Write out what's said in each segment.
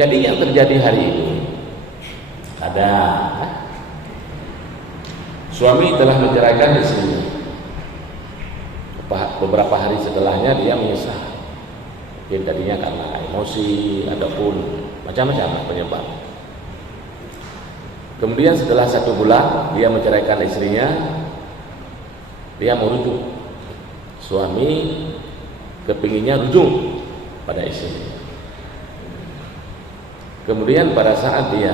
Jadi yang terjadi hari ini ada suami telah menceraikan istrinya. Beberapa hari setelahnya dia menyesal. Mungkin tadinya karena emosi ataupun macam-macam penyebab. Kemudian setelah 1 bulan dia menceraikan istrinya, dia mau rujuk. Suami kepinginnya rujuk pada istrinya. Kemudian pada saat dia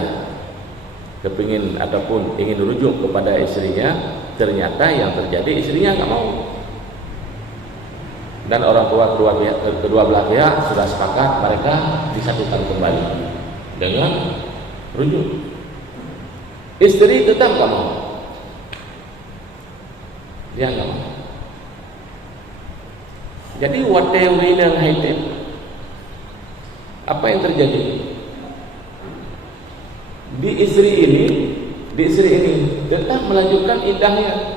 kepingin ataupun ingin rujuk kepada istrinya, ternyata yang terjadi istrinya nggak mau. Dan orang tua kedua belah pihak sudah sepakat mereka disatukan kembali dengan rujuk. Istri tetap nggak mau, dia nggak mau. Jadi watewinal haitim, apa yang terjadi di istri ini tetap melanjutkan iddahnya.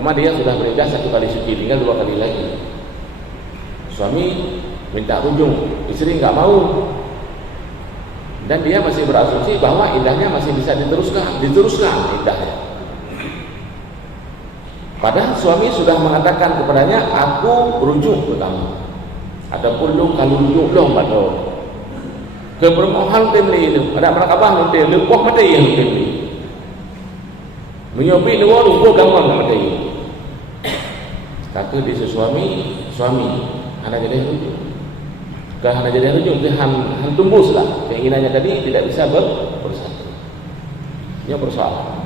Dia sudah beriddah 1 kali suci, tinggal 2 kali lagi. Suami minta rujuk, istri nggak mau, dan dia masih berasumsi bahwa iddahnya masih bisa diteruskan iddahnya. Padahal suami sudah mengatakan kepadanya, aku rujuk ke kamu, ataupun lu kalau rujuk lo pada kepermohonan temli itu ada merakabah nanti lepoh mati yang temli menyobi dua rujuk gampang mati. Kata di suami anak jadi rujuk. Kalau anak jadi rujuk dia han tumbuslah keinginannya tadi tidak bisa bersatu. Ini persoalan.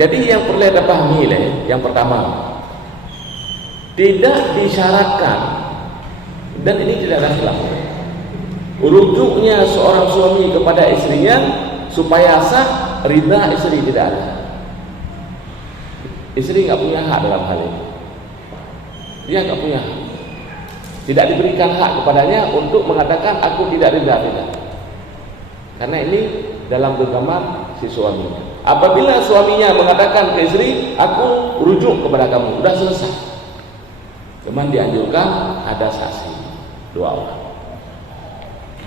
Jadi yang perlu kita pahami yang pertama, tidak disyaratkan, dan ini tidak ada khilaf, rujuknya seorang suami kepada istrinya supaya sah, ridha istri tidak ada. Istri nggak punya hak dalam hal ini. Dia nggak punya hak. Tidak diberikan hak kepadanya untuk mengatakan aku tidak ridha, tidak. Karena ini dalam genggaman si suaminya. Apabila suaminya mengatakan ke istri, aku rujuk kepada kamu, sudah selesai. Cuman dianjurkan ada saksi 2 orang.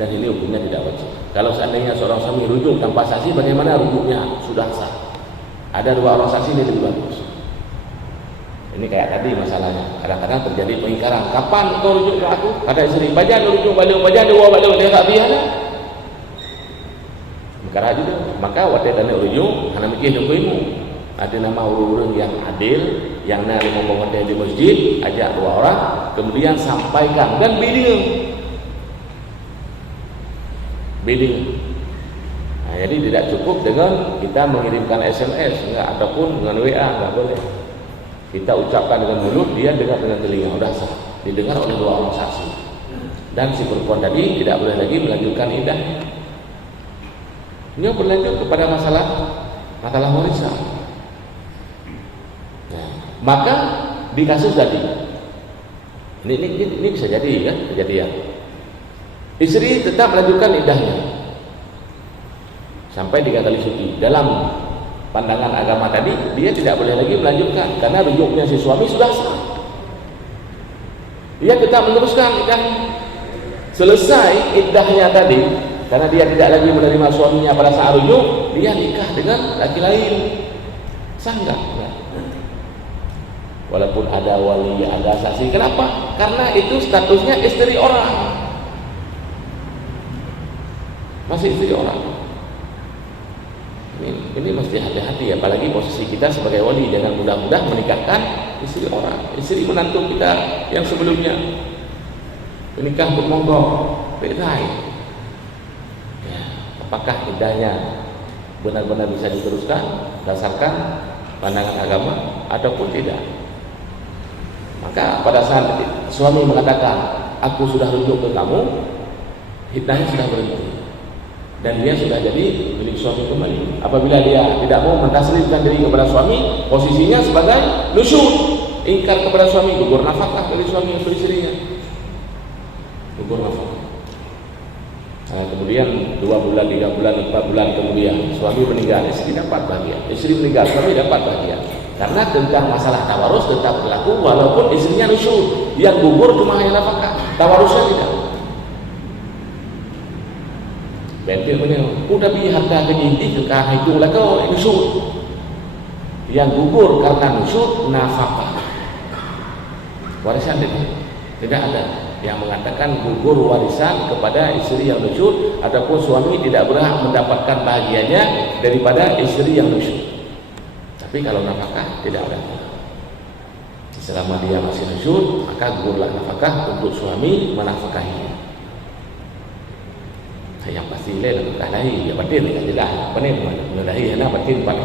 Dan ini hukumnya tidak wajib. Kalau seandainya seorang suami rujuk tanpa saksi, bagaimana rujuknya? Sudah sah. Ada 2 orang saksi, ini lebih bagus. Ini kayak tadi masalahnya. Kadang-kadang terjadi pengingkaran. Kapan kau rujuk ke aku? Kata istri, baca rujuk balik, baca dua balik, dia tak biasa. Mengkara juga. Maka waktu tanya rujuk, karena mikir hukummu. Ada nama orang-orang yang adil, yang nak ngomong di masjid, ajak 2 orang, kemudian sampaikan dan bidding. Nah, jadi tidak cukup dengan kita mengirimkan SMS, enggak, ataupun dengan WA, enggak boleh. Kita ucapkan dengan mulut, dia dengar dengan telinga, sudah sah, didengar oleh 2 orang saksi. Dan si perempuan tadi tidak boleh lagi melanjutkan iddah. Ini berlanjut kepada masalah warisan. Nah, maka di kasus tadi, ini bisa jadi kan kejadian. Istri tetap melanjutkan iddahnya sampai 3 kali suci. Dalam pandangan agama tadi, dia tidak boleh lagi melanjutkan karena rujuknya si suami sudah sah. Dia tetap meneruskan iddahnya. Selesai iddahnya tadi, karena dia tidak lagi menerima suaminya pada saat rujuk, dia nikah dengan laki lain. Sah enggak? Walaupun ada wali, ada saksi. Kenapa? Karena itu statusnya istri orang. Masih istri orang. Ini mesti hati-hati, apalagi posisi kita sebagai wali, jangan mudah-mudah menikahkan istri orang, istri menantu kita yang sebelumnya menikah bermonggok, berai. Ya, apakah iddahnya benar-benar bisa diteruskan berdasarkan pandangan agama ataupun tidak? Maka pada saat suami mengatakan aku sudah rujuk ke kamu, iddahnya sudah berhenti. Dan dia sudah jadi milik suami kembali. Apabila dia tidak mau mentaslimkan diri kepada suami, posisinya sebagai nusyuz, ingkar kepada suami, gugur nafkah dari suami atau istrinya, gugur nafkah. Nah, kemudian 2 bulan, 3 bulan, 4 bulan kemudian suami meninggal, istri dapat bahagia. Istri meninggal, suami dapat bahagia. Karena tentang masalah tawarus tetap berlaku walaupun istrinya nusyur, yang gugur cuma hanya nafkah, tawarusnya tidak. Bentil punya, udah bi harta kenyinti kekah itu lah kau nusyur. Yang gugur karena nusyur nafkah. Warisan tidak ada yang mengatakan gugur warisan kepada istri yang nusyur, ataupun suami tidak berhak mendapatkan bahagianya daripada istri yang nusyur. Tapi kalau nafkah tidak ada. Selama dia masih nusyur, maka gugurlah nafkah untuk suami menafkahinya. Yang pasti lain nafkah lain, ya batin kan jelas. Apa ni? Menafkahi anak batin paling